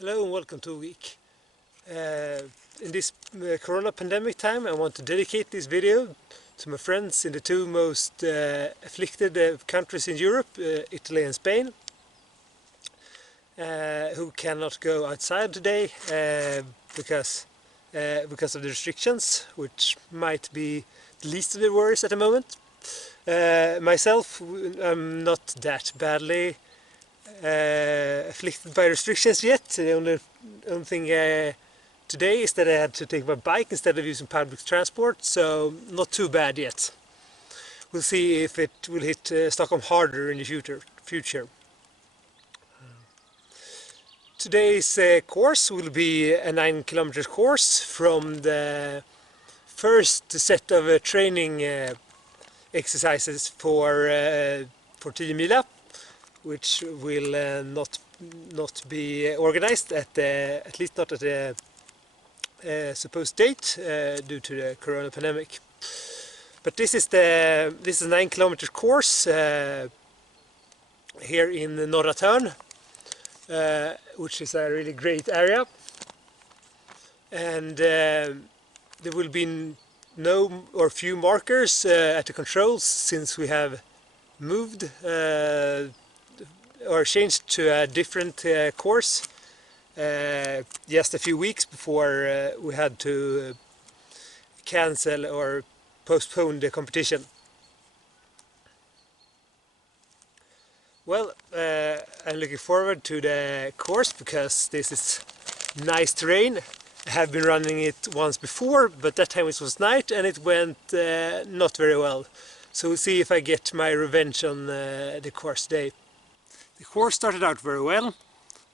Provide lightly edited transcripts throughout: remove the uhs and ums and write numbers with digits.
Hello and welcome to O-geek. In this corona pandemic time, I want to dedicate this video to my friends in the two most afflicted countries in Europe, Italy and Spain, who cannot go outside today because of the restrictions, which might be the least of the worries at the moment. Myself, I'm not that badly afflicted by restrictions yet. The only thing today is that I had to take my bike instead of using public transport, so not too bad yet. We'll see if it will hit Stockholm harder in the future. Today's course will be a 9-kilometer course from the first set of training exercises for 10 mila, which will not be organized at least not at the supposed date due to the corona pandemic. But this is a 9-kilometer course here in Norra Törn, which is a really great area, and there will be no or few markers at the controls since we have moved or changed to a different course just a few weeks before we had to cancel or postpone the competition. Well, I'm looking forward to the course because this is nice terrain. I have been running it once before, but that time it was night and it went not very well. So we'll see if I get my revenge on the course today. The course started out very well.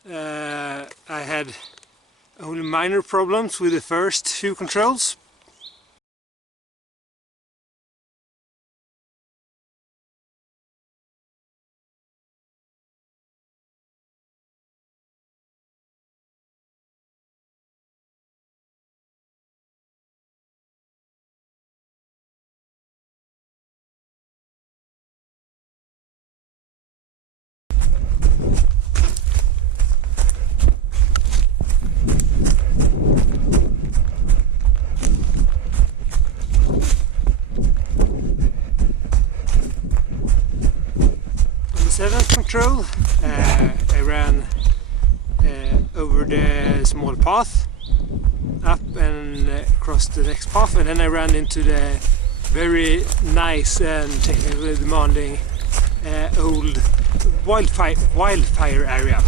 I had only minor problems with the first few controls. Seventh control, I ran over the small path, up and across the next path, and then I ran into the very nice and technically demanding old wildfire area.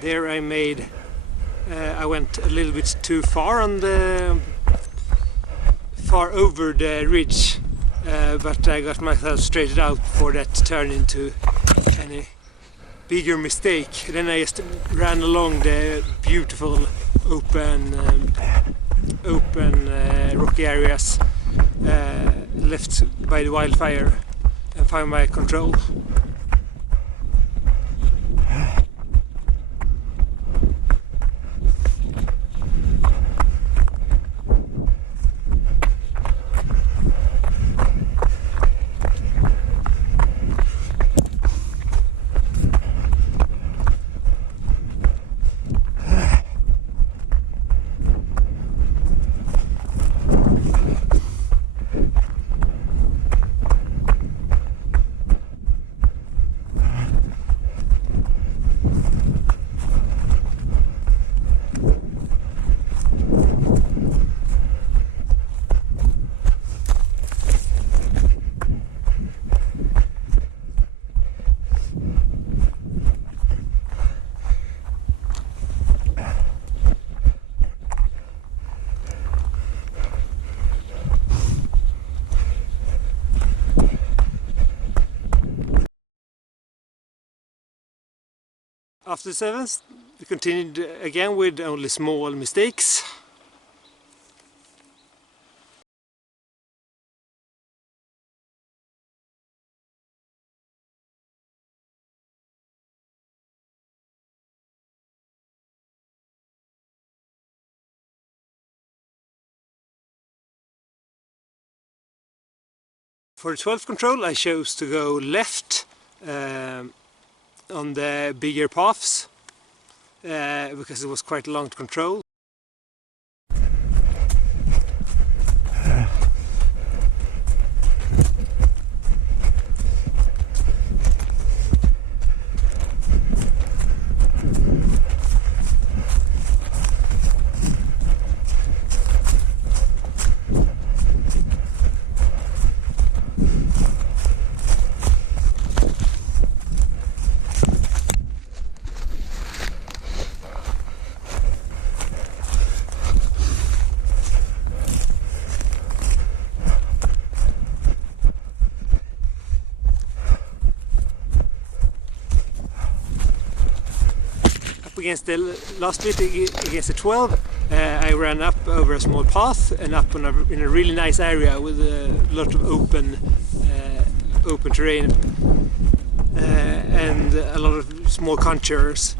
There I went a little bit too far on the far over the ridge, but I got myself straightened out before that turned into any bigger mistake. Then I just ran along the beautiful open rocky areas left by the wildfire and found my control. After the 7th, we continued again with only small mistakes. For the 12th control, I chose to go left on the bigger paths because it was quite long to control. Against the last bit, against the 12, I ran up over a small path and up in a really nice area with a lot of open terrain and a lot of small contours.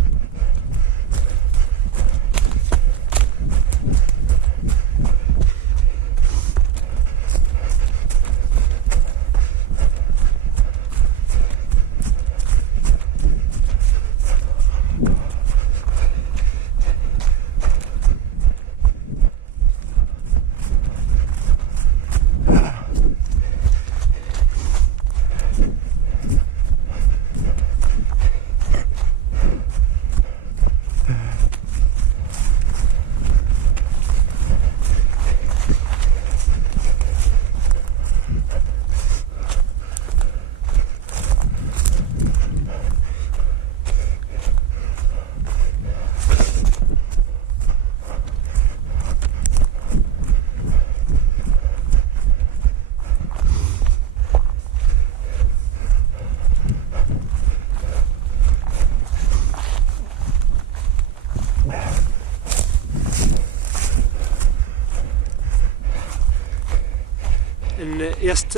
And just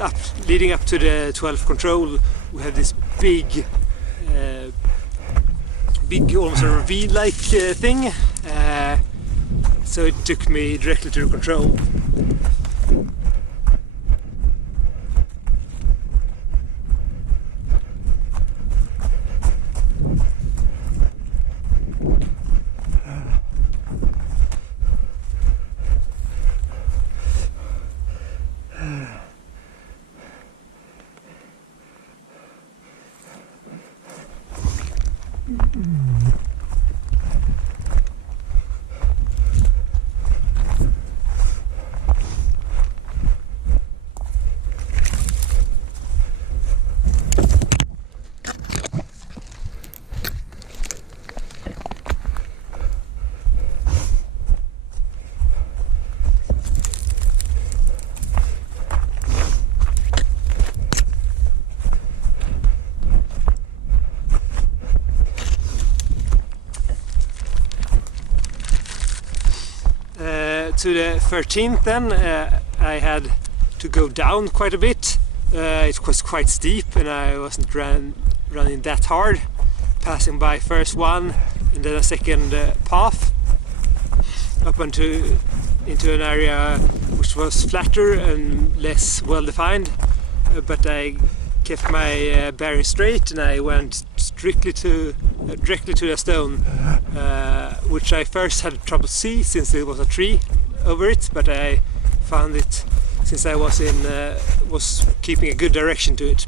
leading up to the 12th control, we have this big almost a ravine-like thing. So it took me directly to the control. to the 13th then, I had to go down quite a bit. It was quite steep and I wasn't running that hard, passing by first one and then a second path up into an area which was flatter and less well defined, but I kept my bearing straight and I went directly to the stone, which I first had trouble to see since there was a tree over it, but I found it since I was keeping a good direction to it.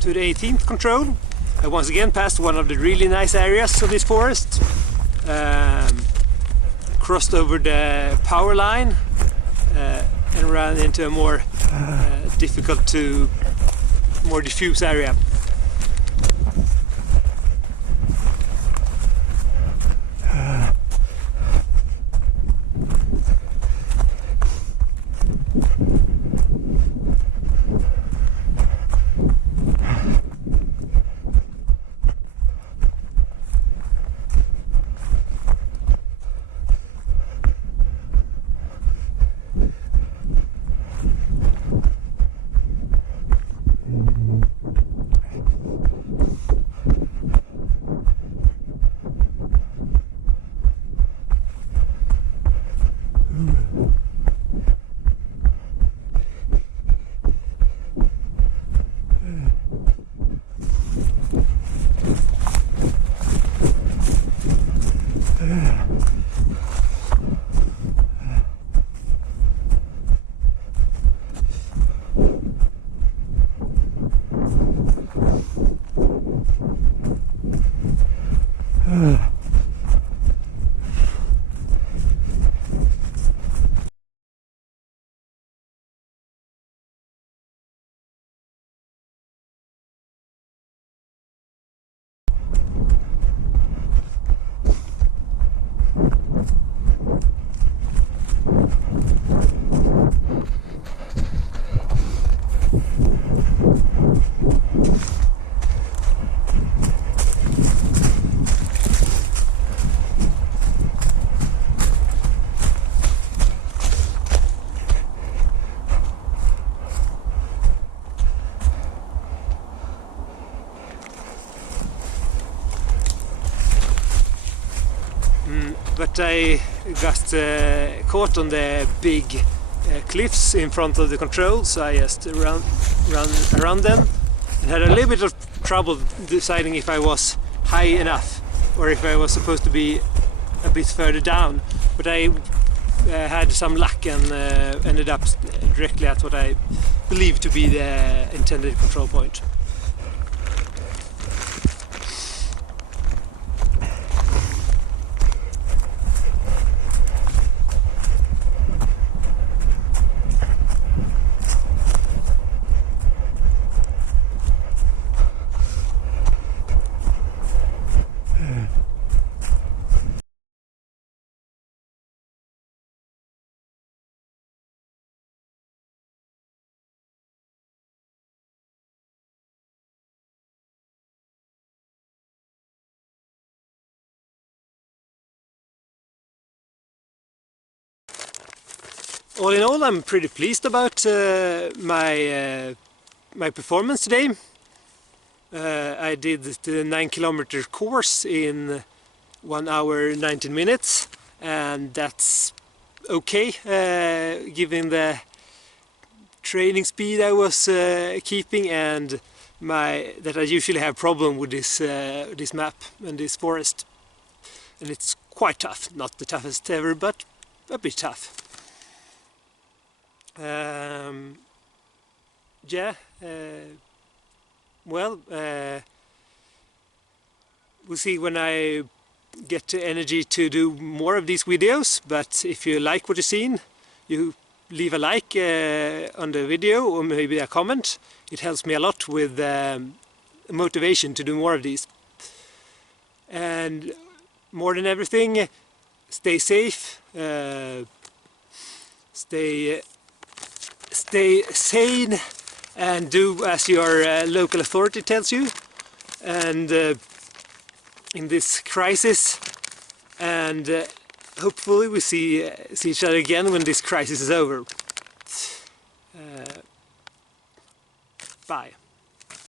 To the 18th control, I once again passed one of the really nice areas of this forest, crossed over the power line and ran into a more more diffuse area. but I got caught on the big cliffs in front of the control, so I just ran around them and had a little bit of trouble deciding if I was high enough or if I was supposed to be a bit further down, but I had some luck and ended up directly at what I believe to be the intended control point. All in all, I'm pretty pleased about my performance today. I did the 9-kilometer course in 1 hour 19 minutes, and that's okay given the training speed I was keeping and that I usually have problem with this map and this forest, and it's quite tough. Not the toughest ever, but a bit tough. Yeah, well, we'll see when I get energy to do more of these videos, but if you like what you've seen, you leave a like on the video or maybe a comment. It helps me a lot with motivation to do more of these. And more than everything, stay safe, stay sane, and do as your local authority tells you, and in this crisis, and hopefully we see each other again when this crisis is over.